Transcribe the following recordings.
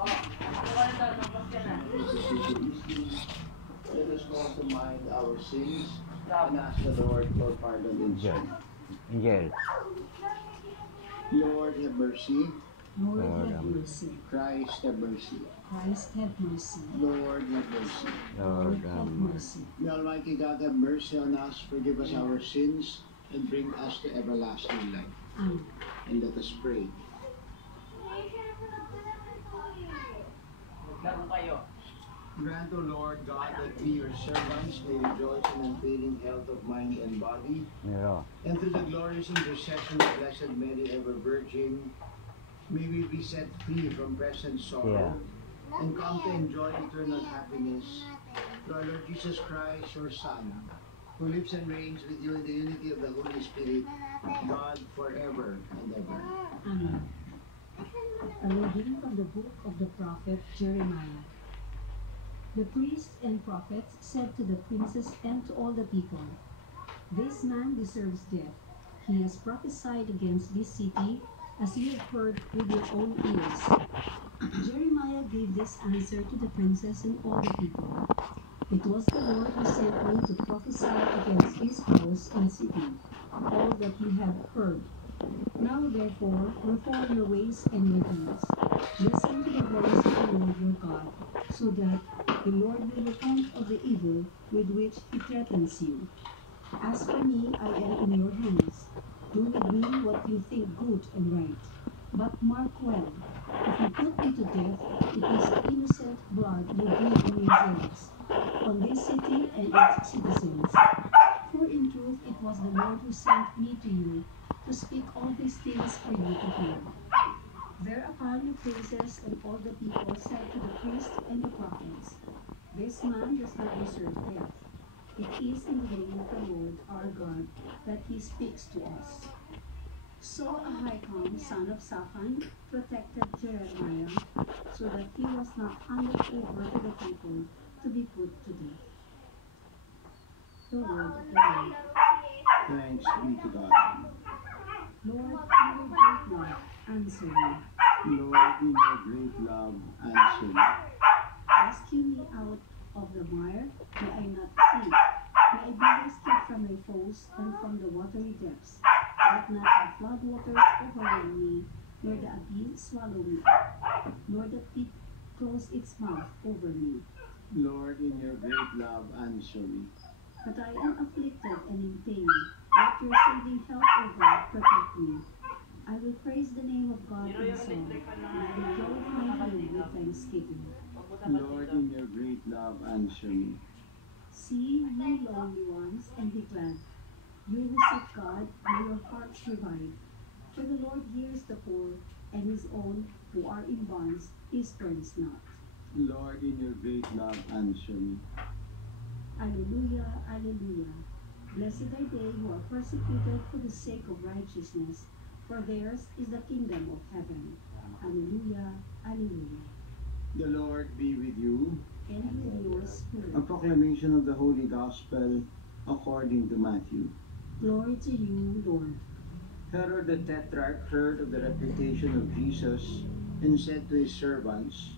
Let us call to mind our sins and ask the Lord for pardon in sin. Angel. Lord, have mercy. Lord, have mercy. Christ, have mercy. Christ, have mercy. Lord, have mercy. Lord, have mercy. May Almighty God have mercy on us, forgive us our sins, and bring us to everlasting life. Amen. And let us pray. Grant, O Lord God, that we, your servants, may rejoice in unfailing health of mind and body, Yeah. and through the glorious intercession of Blessed Mary, ever Virgin, may we be set free from present sorrow, and come to enjoy eternal happiness through our Lord Jesus Christ, your Son, who lives and reigns with you in the unity of the Holy Spirit, God, forever and ever. Amen. A reading from the book of the prophet Jeremiah. The priests and prophets said to the princes and to all the people, "This man deserves death. He has prophesied against this city, as you have heard with your own ears." Jeremiah gave this answer to the princes and all the people. "It was the Lord who sent me to prophesy against this house and city, all that you have heard. Now therefore, reform your ways and your deeds. Listen to the voice of the Lord your God, so that the Lord will repent of the evil with which he threatens you. As for me, I am in your hands. Do with me what you think good and right. But mark well, if you put me to death, it is innocent blood you bleed in your hands, on this city and its citizens. For in truth it was the Lord who sent me to you, to speak all these things for you to hear." Thereupon the princes and all the people said to the priests and the prophets, "This man does not deserve death. It is in the name of the Lord our God that he speaks to us." So Ahikam, son of Shaphan, protected Jeremiah, so that he was not handed over to the people to be put to death. The word of the Lord. Thanks be to God. Lord, in your great love, answer me. Lord, in your great love, answer me. Rescue me out of the mire, may I not sink. May I be rescued from my foes and from the watery depths. Let not the flood waters overwhelm me, nor the abyss swallow me up, nor the pit close its mouth over me. Lord, in your great love, answer me. But I am afflicted and in pain. Let your saving help, O God, protect me. I will praise the name of God in song, and I will glorify him with thanksgiving. Lord, in your great love, answer me. See, ye lonely ones, and be glad. You who seek God, may your hearts revive. For the Lord hears the poor, and his own who are in bonds he spurns not. Lord, in your great love, answer me. Alleluia, alleluia. Blessed are they who are persecuted for the sake of righteousness, for theirs is the kingdom of heaven. Alleluia, alleluia. The Lord be with you. And with your spirit. A proclamation of the Holy Gospel according to Matthew. Glory to you, Lord. Herod the Tetrarch heard of the reputation of Jesus and said to his servants,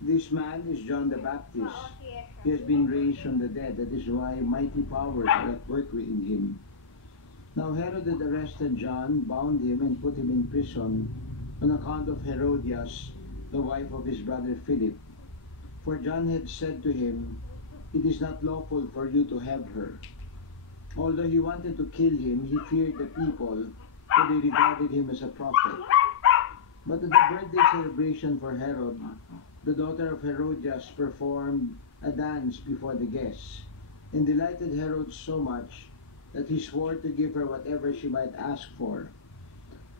"This man is John the Baptist. He has been raised from the dead. That is why mighty powers are at work within him." Now Herod had arrested John, bound him, and put him in prison on account of Herodias, the wife of his brother Philip. For John had said to him, "It is not lawful for you to have her." Although he wanted to kill him, he feared the people, for they regarded him as a prophet. But at the birthday celebration for Herod, the daughter of Herodias performed a dance before the guests, and delighted Herod so much that he swore to give her whatever she might ask for.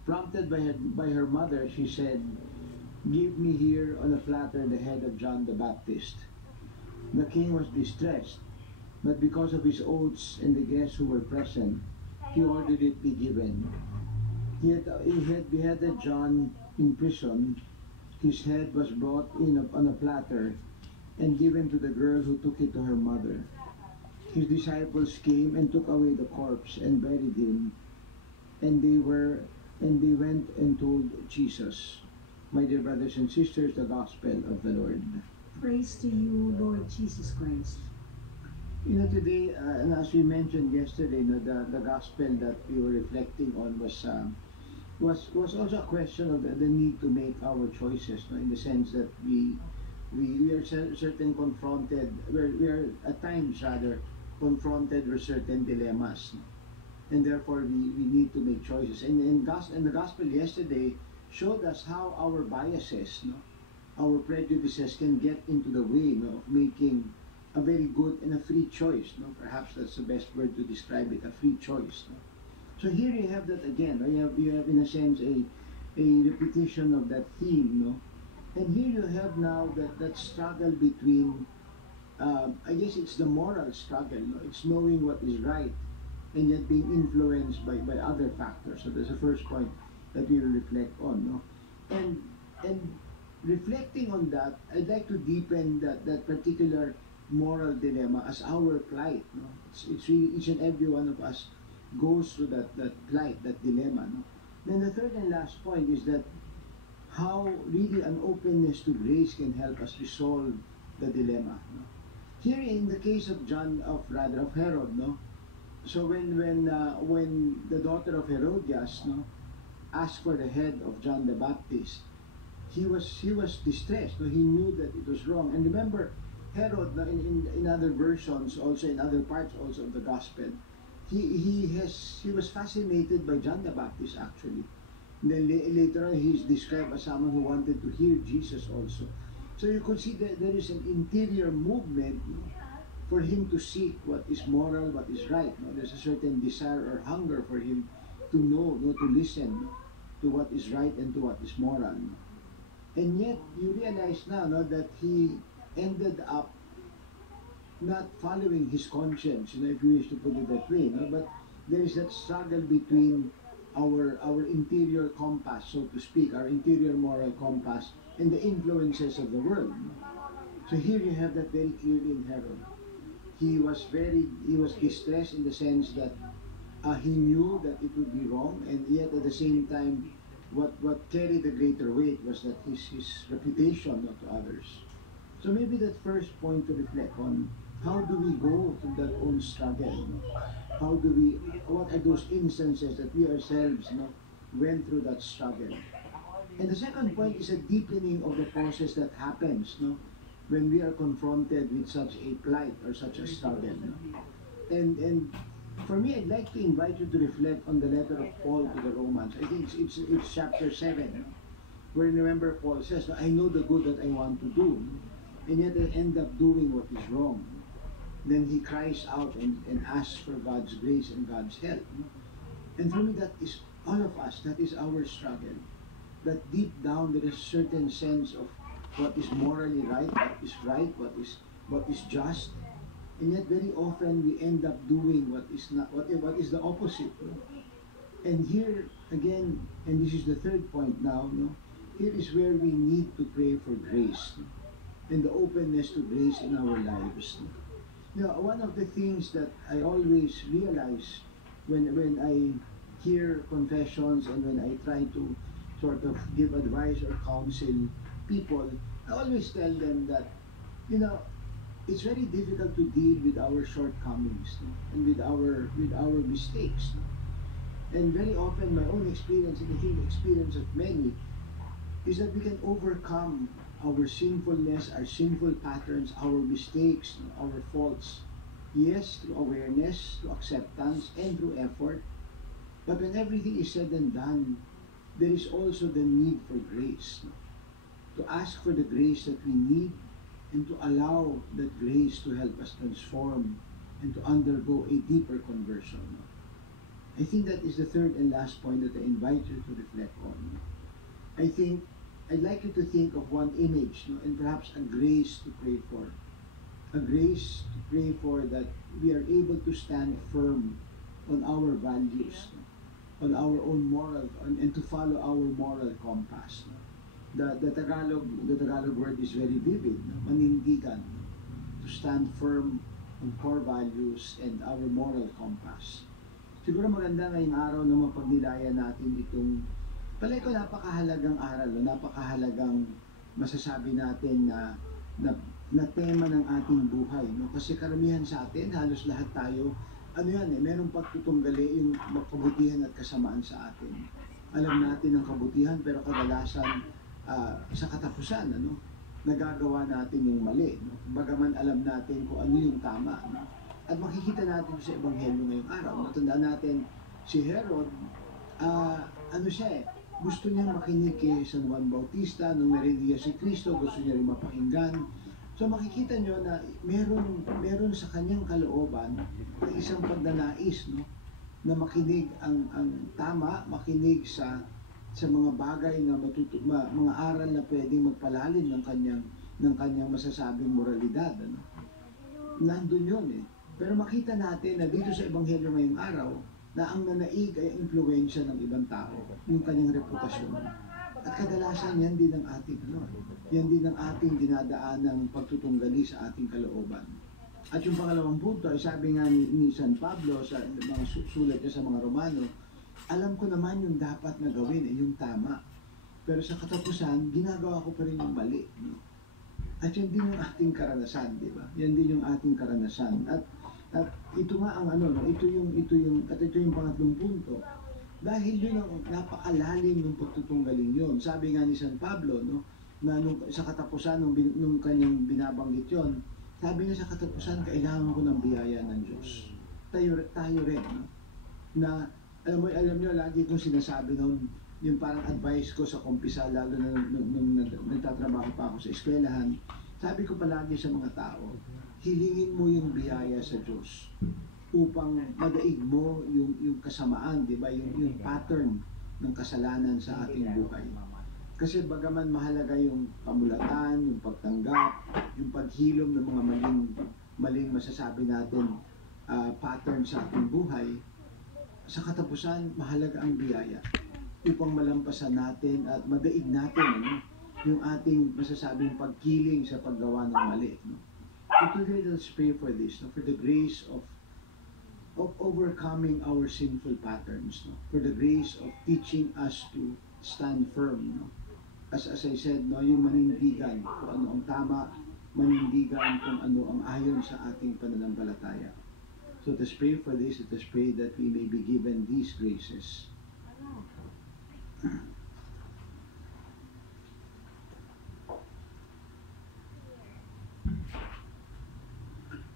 Prompted by her mother, she said, "Give me here on a platter the head of John the Baptist." The king was distressed, but because of his oaths and the guests who were present, he ordered it be given. He had beheaded John in prison. His head was brought in on a platter and given to the girl, who took it to her mother. His disciples came and took away the corpse and buried him, and they went and told Jesus. My dear brothers and sisters, the Gospel of the Lord. Praise to you, Lord Jesus Christ. Today, and as we mentioned yesterday, the Gospel that we were reflecting on was also a question of the need to make our choices, no? In the sense that we are certain confronted, we are at times rather confronted with certain dilemmas, no? And therefore we need to make choices. And the Gospel yesterday showed us how our biases, no, our prejudices can get into the way, no, of making a very good and a free choice. No? Perhaps that's the best word to describe it, a free choice. No? So here you have that again. No? You have in a sense a repetition of that theme. No? And here you have now that struggle between, I guess it's the moral struggle. No? It's knowing what is right and yet being influenced by other factors. So that's the first point that we will reflect on. No? And reflecting on that, I'd like to deepen that particular moral dilemma as our plight. No? It's really each and every one of us goes through that plight, that dilemma. No? Then the third and last point is that how really an openness to grace can help us resolve the dilemma. No? Here in the case of Herod, no. So when the daughter of Herodias, no, asked for the head of John the Baptist, he was distressed. No? He knew that it was wrong. And remember, Herod, in other versions, also in other parts also of the Gospel, he was fascinated by John the Baptist actually. And then later on, he's described as someone who wanted to hear Jesus also. So you could see that there is an interior movement, no, for him to seek what is moral, what is right. No? There's a certain desire or hunger for him to know, no, to listen, no, to what is right and to what is moral. No? And yet, you realize now, no, that he ended up not following his conscience, if you wish to put it that way. No? But there is that struggle between our interior compass, so to speak, our interior moral compass, and the influences of the world. No? So here you have that very clearly in Herod. He was distressed in the sense that he knew that it would be wrong, and yet at the same time, what carried the greater weight was that his reputation, not to others. So maybe that first point to reflect on, how do we go through that own struggle? What are those instances that we ourselves, went through that struggle? And the second point is a deepening of the process that happens, when we are confronted with such a plight or such a struggle. And for me, I'd like to invite you to reflect on the letter of Paul to the Romans. I think it's chapter 7, where remember Paul says, I know the good that I want to do, and yet I end up doing what is wrong. Then he cries out and asks for God's grace and God's help. And for me, that is all of us, that is our struggle. That deep down there is a certain sense of what is morally right, what is just, and yet very often we end up doing what is not, what is the opposite. And here again, and this is the third point now, here is where we need to pray for grace and the openness to grace in our lives. One of the things that I always realize when I hear confessions and when I try to sort of give advice or counsel people, I always tell them that, it's very difficult to deal with our shortcomings, and with our mistakes. And very often my own experience, and I think the experience of many, is that we can overcome our sinfulness, our sinful patterns, our mistakes, our faults. Yes, through awareness, through acceptance, and through effort. But when everything is said and done, there is also the need for grace. To ask for the grace that we need, and to allow that grace to help us transform and to undergo a deeper conversion. I think that is the third and last point that I invite you to reflect on. I think I'd like you to think of one image, and perhaps a grace to pray for. A grace to pray for that we are able to stand firm on our values, on our own moral, and to follow our moral compass. The Tagalog word is very vivid, manindigan, to stand firm on core values and our moral compass. Siguro maganda ngayong araw na mapagnilayan natin itong Palay ko napakahalagang aral, no? Napakahalagang masasabi natin na tema ng ating buhay. No? Kasi karamihan sa atin, halos lahat tayo, ano yan merong pagtutunggali yung kabutihan at kasamaan sa atin. Alam natin ang kabutihan pero kadalasan sa katapusan, nagagawa natin yung mali. No? Bagaman alam natin kung ano yung tama. No? At makikita natin sa Ebanghelyo ngayong araw. Matandaan natin si Herod, ano siya gusto niya makinig kay San Juan Bautista, nung narinig si Kristo, gusto niya rin mapakinggan. So makikita nyo na meron sa kanyang kalooban na isang pagnanais, no? Na makinig ang tama, makinig sa mga bagay na mga aral na pwedeng magpalalim ng kanyang masasabing moralidad, Nandun yun Pero makita natin na dito sa Ebanghelyo ngayong araw, na ang nanaig ay impluensya ng ibang tao, yung kanyang reputasyon. At kadalasan yan din ang ating yan din ang ating dinadaanang pagtutunggali sa ating kalooban. At yung pangalawang punto ay sabi nga ni San Pablo sa mga sulat niya sa mga Romano, alam ko naman yung dapat na gawin yung tama. Pero sa katapusan, ginagawa ko pa rin yung mali. At yan din yung ating karanasan, di ba? Yan din yung ating karanasan. At ito nga ang ito yung pangatlong punto. Dahil yun ang napakalalim ng pagtutunggaling yun. Sabi nga ni San Pablo, na sa katapusan, nung kanyang binabanggit yun, sabi niya sa katapusan, kailangan ko ng biyaya ng Diyos. Tayo rin, na alam niyo, lagi kong sinasabi noon, yung parang advice ko sa kumpisal, lalo na nung nagtatrabaho pa ako sa eskwelahan, sabi ko palagi sa mga tao, hilingin mo yung biyaya sa Diyos upang madaig mo yung kasamaan, di ba? Yung pattern ng kasalanan sa ating buhay. Kasi bagaman mahalaga yung pamulatan, yung pagtanggap, yung paghilom ng mga maling masasabi natin pattern sa ating buhay, sa katapusan, mahalaga ang biyaya upang malampasan natin at madaig natin yung ating masasabing pagkiling sa paggawa ng mali. So today, let's pray for this, for the grace of overcoming our sinful patterns, for the grace of teaching us to stand firm. As I said, yung manindigan kung ano ang tama, manindigan kung ano ang ayon sa ating pananampalataya. So let's pray for this, let us pray that we may be given these graces.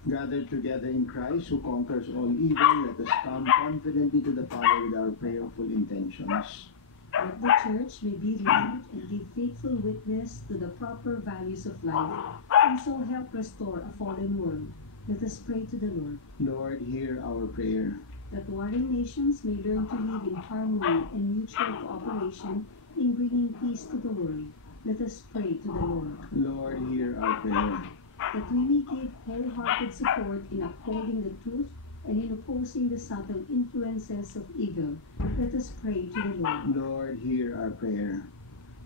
Gathered together in Christ, who conquers all evil, let us come confidently to the Father with our prayerful intentions. That the Church may be learned and give faithful witness to the proper values of life, and so help restore a fallen world. Let us pray to the Lord. Lord, hear our prayer. That warring nations may learn to live in harmony and mutual cooperation in bringing peace to the world. Let us pray to the Lord. Lord, hear our prayer. That we may give wholehearted support in upholding the truth and in opposing the subtle influences of evil. Let us pray to the Lord. Lord, hear our prayer.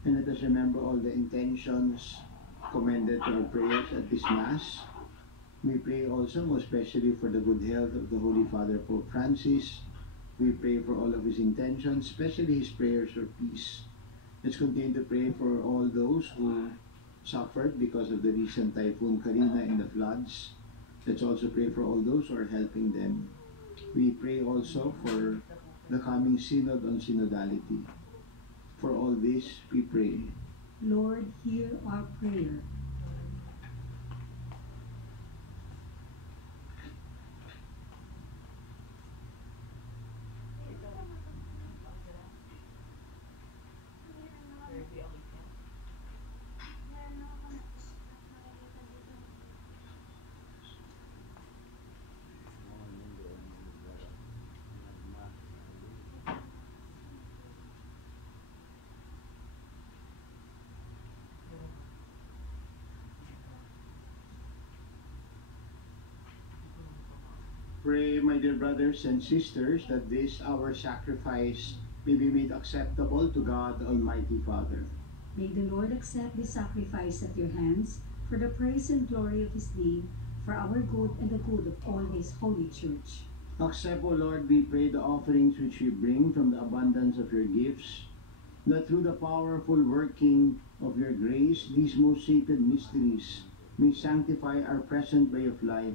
And let us remember all the intentions commended to our prayers at this Mass. We pray also, most especially, for the good health of the Holy Father Pope Francis. We pray for all of his intentions, especially his prayers for peace. Let's continue to pray for all those who suffered because of the recent Typhoon Karina and the floods. Let's also pray for all those who are helping them. We pray also for the coming Synod on Synodality. For all this, we pray. Lord, hear our prayer. Pray, my dear brothers and sisters, that this our sacrifice may be made acceptable to God Almighty Father. May the Lord accept this sacrifice at your hands for the praise and glory of his name, for our good and the good of all his holy church. Accept, O Lord, we pray, the offerings which we bring from the abundance of your gifts, that through the powerful working of your grace, these most sacred mysteries may sanctify our present way of life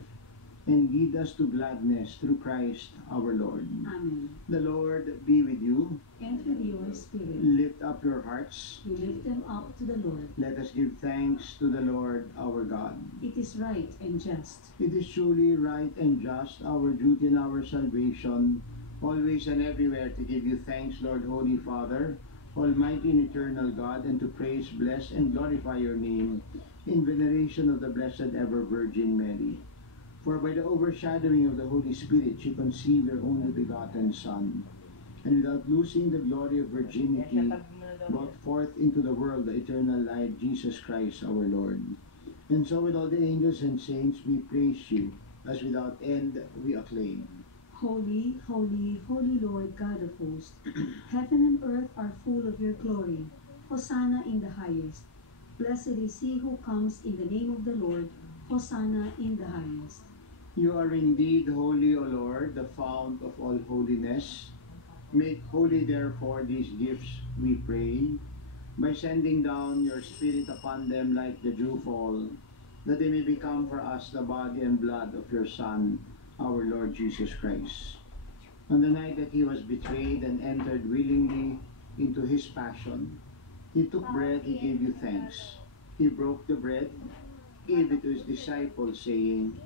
and lead us to gladness through Christ our Lord. Amen. The Lord be with you. And with your spirit. Lift up your hearts. We lift them up to the Lord. Let us give thanks to the Lord our God. It is right and just. It is truly right and just, our duty and our salvation, always and everywhere to give you thanks, Lord, Holy Father, Almighty and eternal God, and to praise, bless, and glorify your name in veneration of the Blessed Ever Virgin Mary. For by the overshadowing of the Holy Spirit, she conceived her only begotten Son, and without losing the glory of virginity, brought forth into the world the eternal light, Jesus Christ our Lord. And so with all the angels and saints we praise you, as without end we acclaim. Holy, holy, holy Lord God of hosts, heaven and earth are full of your glory. Hosanna in the highest. Blessed is he who comes in the name of the Lord. Hosanna in the highest. You are indeed holy, O Lord, the fount of all holiness. Make holy therefore these gifts, we pray, by sending down your Spirit upon them like the dewfall, that they may become for us the body and blood of your Son, our Lord Jesus Christ. On the night that he was betrayed and entered willingly into his passion, he took bread, he gave you thanks. He broke the bread, gave it to his disciples, saying,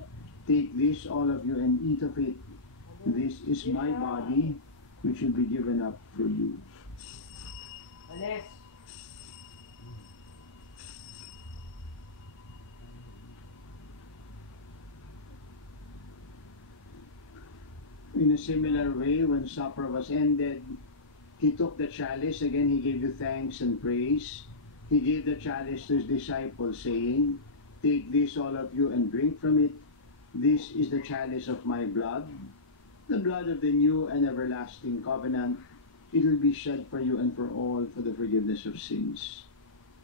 "Take this, all of you, and eat of it. This is my body, which will be given up for you." In a similar way, when supper was ended, he took the chalice. Again, he gave you thanks and praise. He gave the chalice to his disciples, saying, "Take this, all of you, and drink from it. This is the chalice of my blood, the blood of the new and everlasting covenant. It will be shed for you and for all for the forgiveness of sins.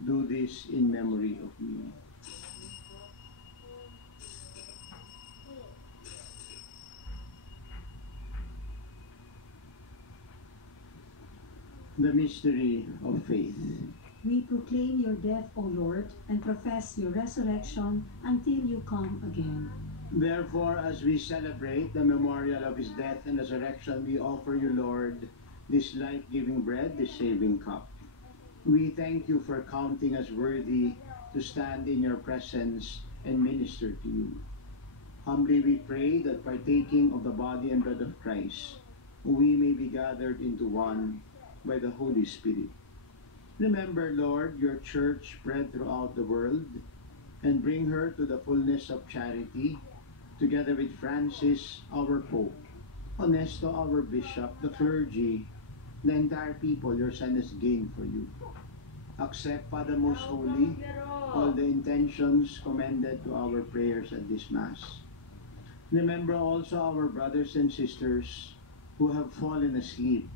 Do this in memory of me." The mystery of faith. We proclaim your death, O Lord, and profess your resurrection until you come again. Therefore, as we celebrate the memorial of his death and resurrection, we offer you, Lord, this life-giving bread, this saving cup. We thank you for counting us worthy to stand in your presence and minister to you. Humbly we pray that partaking of the body and blood of Christ, we may be gathered into one by the Holy Spirit. Remember, Lord, your church spread throughout the world, and bring her to the fullness of charity, together with Francis, our Pope, Honesto, our Bishop, the clergy, the entire people your Son has gained for you. Accept, Father Most Holy, all the intentions commended to our prayers at this Mass. Remember also our brothers and sisters who have fallen asleep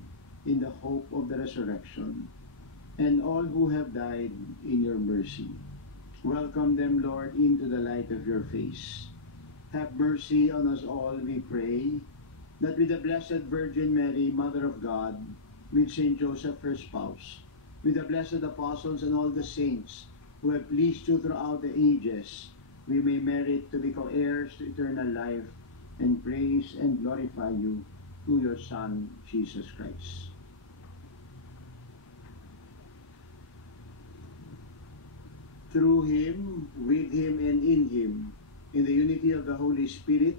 in the hope of the resurrection, and all who have died in your mercy. Welcome them, Lord, into the light of your face. Have mercy on us all, we pray, that with the Blessed Virgin Mary, Mother of God, with Saint Joseph, her spouse, with the blessed apostles and all the saints who have pleased you throughout the ages, we may merit to become heirs to eternal life and praise and glorify you through your Son, Jesus Christ. Through him, with him, and in him, in the unity of the Holy Spirit,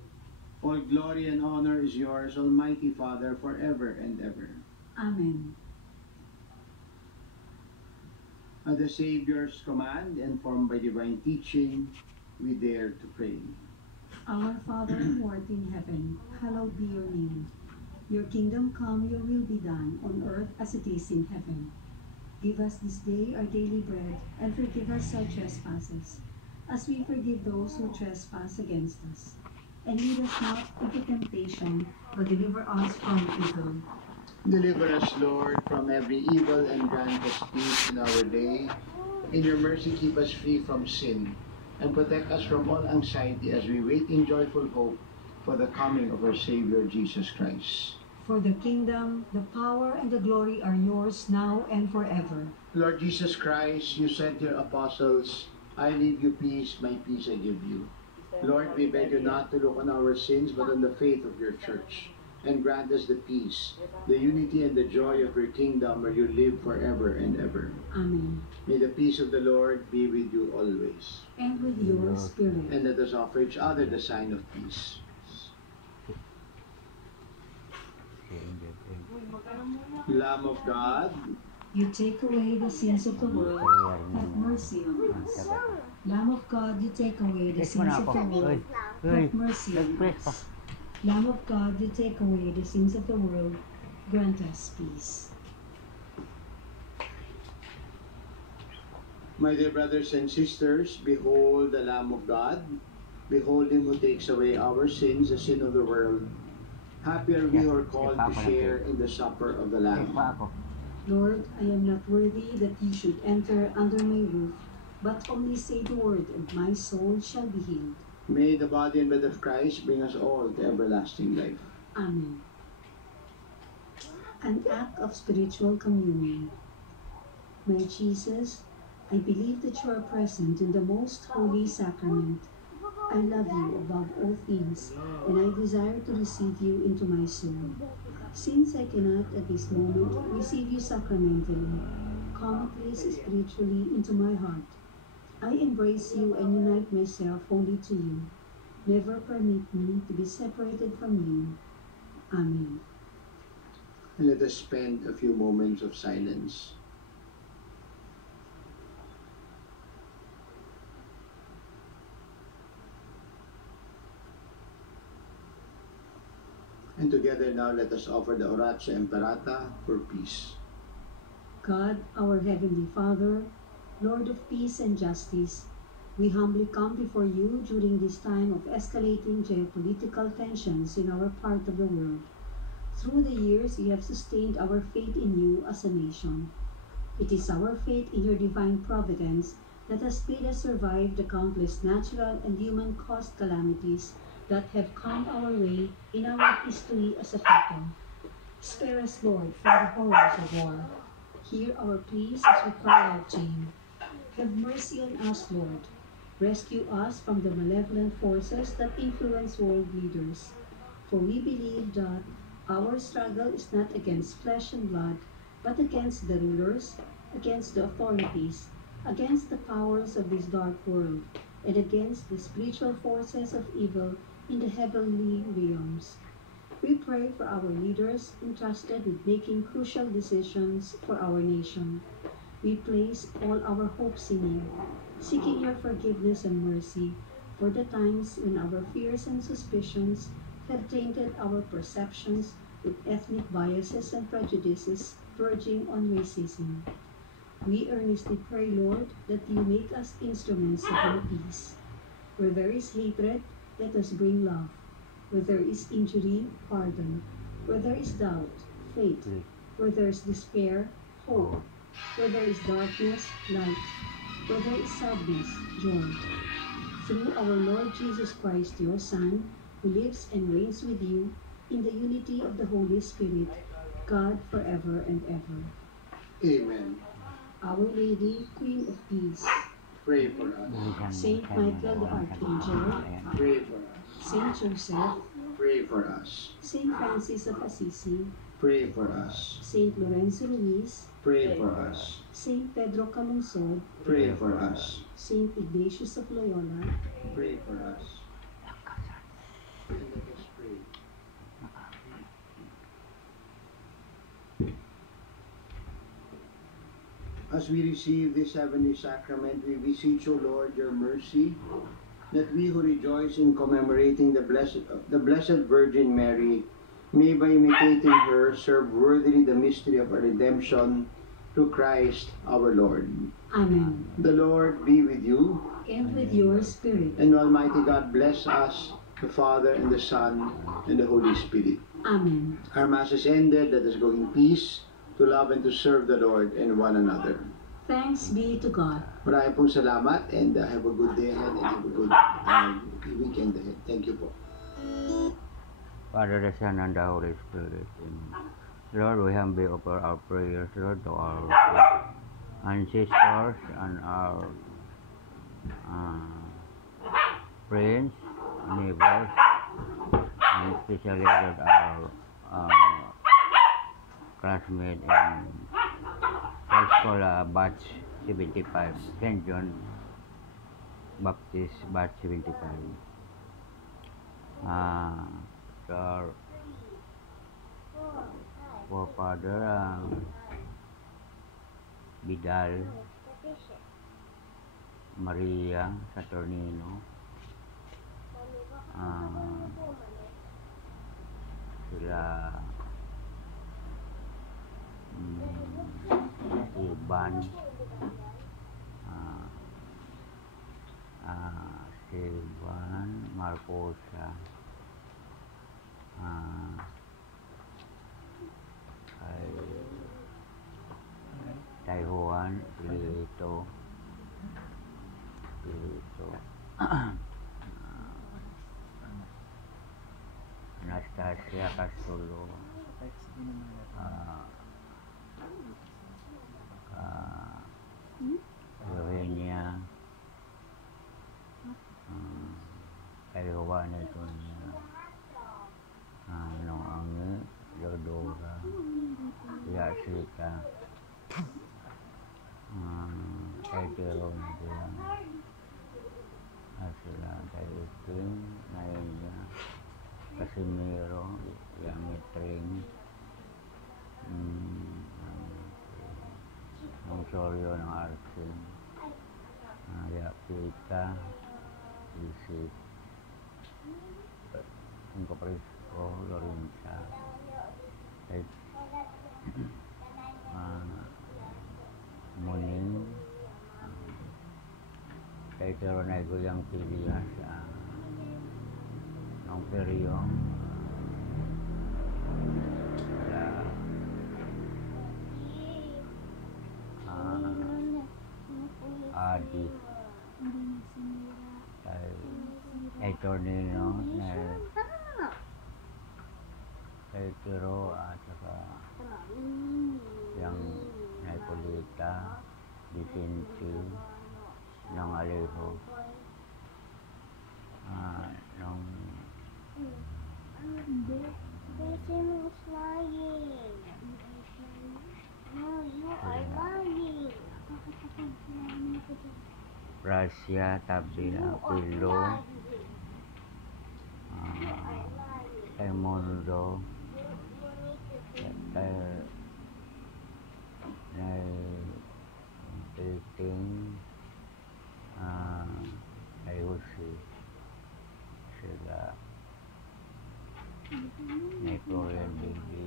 all glory and honor is yours, Almighty Father, forever and ever. Amen. At the Savior's command, informed by divine teaching, we dare to pray. Our Father who art in heaven, hallowed be your name. Your kingdom come, your will be done, on earth as it is in heaven. Give us this day our daily bread, and forgive us our trespasses, as we forgive those who trespass against us. And lead us not into temptation, but deliver us from evil. Deliver us, Lord, from every evil, and grant us peace in our day. In your mercy, keep us free from sin, and protect us from all anxiety as we wait in joyful hope for the coming of our Savior, Jesus Christ. For the kingdom, the power, and the glory are yours now and forever. Lord Jesus Christ, you sent your apostles, I leave you peace, my peace I give you. Lord, we beg you not to look on our sins, but on the faith of your church, and grant us the peace, the unity, and the joy of your kingdom, where you live forever and ever. Amen. May the peace of the Lord be with you always. And with your spirit. And let us offer each other the sign of peace. Lamb of God, You take away the sins of the world, have mercy on us. Lamb of God, you take away the sins of the world, have mercy on us. Lamb of God, you take away the sins of the world, grant us peace. my dear brothers and sisters, behold the Lamb of God. Behold him who takes away our sins, the sin of the world. Happy are we who are called to share in the supper of the Lamb. Lord, I am not worthy that you should enter under my roof, but only say the word, and my soul shall be healed. May the body and blood of Christ bring us all to everlasting life. Amen. An act of spiritual communion. My Jesus, I believe that you are present in the most holy sacrament. I love you above all things, and I desire to receive you into my soul. Since I cannot at this moment receive you sacramentally, come at least spiritually into my heart. I embrace you and unite myself wholly to you. Never permit me to be separated from you. Amen. And let us spend a few moments of silence. And together now let us offer the Oratio Imperata for peace. God, our Heavenly Father, Lord of peace and justice, we humbly come before you during this time of escalating geopolitical tensions in our part of the world. Through the years, you have sustained our faith in you as a nation. It is our faith in your divine providence that has made us survive the countless natural and human-caused calamities that have come our way in our history as a people. Spare us, Lord, from the horrors of war. Hear our pleas as we cry out to you. Have mercy on us, Lord. Rescue us from the malevolent forces that influence world leaders. For we believe that our struggle is not against flesh and blood, but against the rulers, against the authorities, against the powers of this dark world, and against the spiritual forces of evil in the heavenly realms. We pray for our leaders entrusted with making crucial decisions for our nation. We place all our hopes in you, seeking your forgiveness and mercy for the times when our fears and suspicions have tainted our perceptions with ethnic biases and prejudices verging on racism. We earnestly pray, Lord, that you make us instruments of your peace. Where there is hatred, let us bring love. Where there is injury, pardon. Where there is doubt, faith. Where there is despair, hope. Where there is darkness, light. Where there is sadness, joy. Through our Lord Jesus Christ, your Son, who lives and reigns with you in the unity of the Holy Spirit, God forever and ever. Amen. Our Lady, Queen of Peace, Pray for us. Saint Michael the Archangel, Pray for us. Saint Joseph, Pray for us. Saint Francis of Assisi, Pray for us. Saint Lorenzo Ruiz, Pray for us. Saint Pedro Calungsod, Pray for us. Saint Ignatius of Loyola, Pray for us. And let us pray. As we receive this heavenly sacrament, we beseech, O Lord, your mercy, that we who rejoice in commemorating the Blessed Virgin Mary may, by imitating her, serve worthily the mystery of our redemption through Christ our Lord. Amen. The Lord be with you, And with your spirit. and Almighty God bless us, the Father, and the Son, and the Holy Spirit. Amen. Our Mass is ended. Let us go in peace to love and to serve the Lord and one another. Thanks be to God. Maraming pong salamat, and have a good day ahead and have a good weekend ahead. Thank you po. Father, the Son, and the Holy Spirit. Amen. Lord, we humbly offer our prayers, Lord, to our ancestors and our friends, neighbors, and especially, Lord, our classmate in high school batch 75, St. John Baptist batch 75. To our forefather, Vidal, Maria Saturnino, sila Iban, Silvan, Marcosa, Taiwan, Lito, Anastasia Castulo, Eugenia, Taiwan itu Noange, Dodora, Yasika, Kaitero dia, Asila Kaitin, Nainnya, Casimiro, Yamitring, Soryo ng Arkin, Yakita, Isip, Ingkoprisco, Lorinsa, Muning, kay Teronego yang Pilias, Nong Periong, Adi, kay Tornino, kay Tiro, at saka yang Napolita, Vicente, ng Alejo, ng There's flying. No, you are lying. Gracia, Tabila, Pilo, kay Mondo, kay Titing, kay Jose, sila, kay Florian Baby,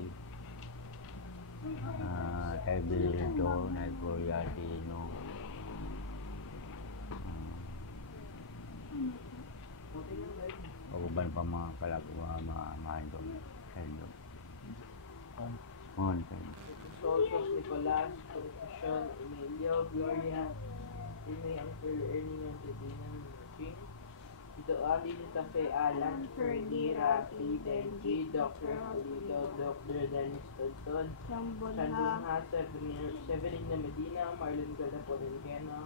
kay Bildo, kay Coriadino, uban pa mga kalagwa, mga doon sa inyo. Sosos, Nicolas, Confucian, Emilio, Gloria, Inay, Uncle Ernie, Angelina, Jean, Tito Ali, Tita Fe, Alan, Fergie, Rafi, Benji, Dr. Julito, Dr. Dennis Tonton, Shandon Ha, Severin na Medina, Marlon Galapolinkeno,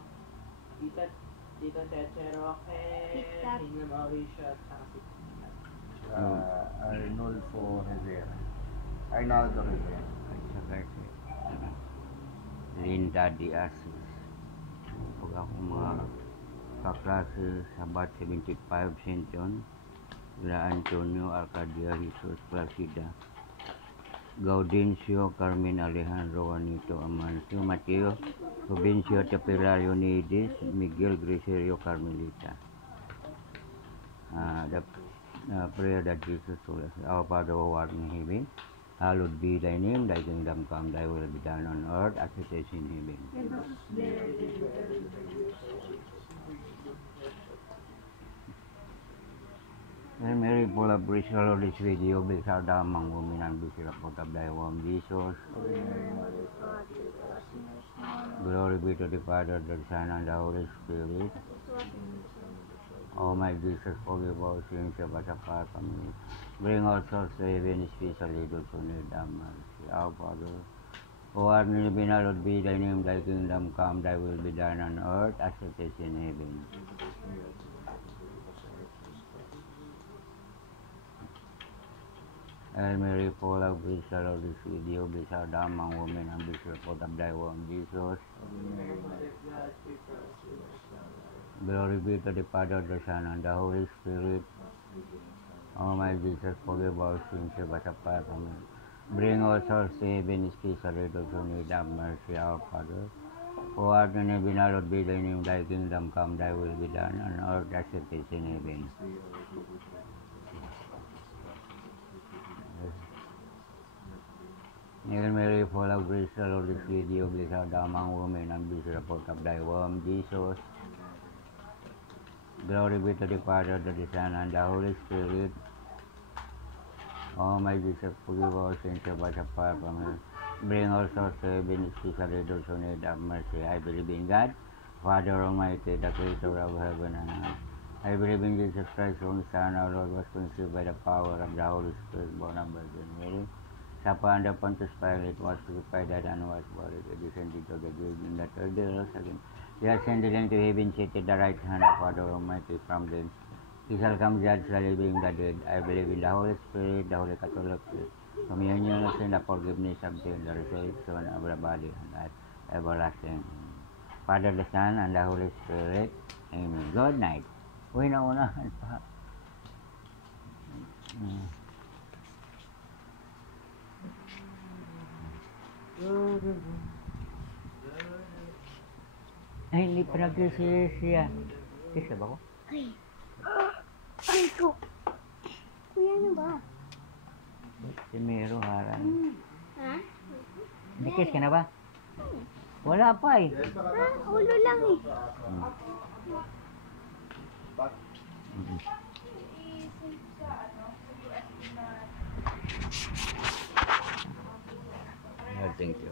Tita Teche Roque, Hina Mauricio, at saka si Arnolfo Rivera. Arnaldo Rivera. At saka si Linda Diasis. Pag ako mga kaklase sa Bat 75 St. John, La Antonio Arcadia Jesus Placida, Gaudencio Carmen Alejandro Juanito Amancio Mateo Provincio Tepilar Leonides Miguel Gregorio Carmelita. The prayer that Jesus told us, Our Father who art in heaven, hallowed be thy name, thy kingdom come, thy will be done on earth as it is in heaven. Hail Mary, full of grace, the Lord is with you. Blessed art thou among women, and blessed is the fruit of thy womb, Jesus. Glory be to the Father, the Son, and the Holy Spirit. Oh my Jesus, forgive our sins, save us apart from me. Bring our souls to heaven, especially those who need thy mercy. Our Father, who art in heaven, hallowed be thy name, thy kingdom come, thy will be done on earth as it is in heaven. Hail Mary, full of grace, the Lord is with you. Blessed art thou among women, and blessed is the fruit of thy womb, Jesus. Glory be to the Father, the Son, and the Holy Spirit. O my Jesus, forgive our sins, save us apart from it. Bring our souls to heaven, especially those who need thy mercy, our Father. Who art in heaven, hallowed be thy name, thy kingdom come, thy will be done on earth as it is in heaven. Hail Mary, full of grace, the Lord is with you. Blessed art thou among women, and blessed is the fruit of thy womb, Jesus. Glory be to the Father, to the Son, and the Holy Spirit. O my Jesus, forgive our sins, save us apart from hell. Bring our souls to heaven, especially those who need thy mercy. I believe in God, Father Almighty, the Creator of heaven and earth. I believe in Jesus Christ, whose Son, our Lord, was conceived by the power of the Holy Spirit, born of Virgin Mary. Suffered under Pontius Pilate, was crucified, died, and was buried. He descended to the grave, in the third day rose again. He ascended into heaven, seated at the right hand of Father Almighty. From thence he shall come judge the living and the dead. I believe in the Holy Spirit, the Holy Catholic Church, communion of sin, the forgiveness of sin, the resurrection of the body, and life everlasting. Father, the Son, and the Holy Spirit. Amen. Good night. Uy, naunahan pa. Ay, hindi pa nag-kiss siya. Kiss ba ko? Ay, ko. Kuya, ano ba? Si Mero, harang. Ha? Nakiss ka na ba? Wala pa eh. Ha? Ulo lang eh. Thank you.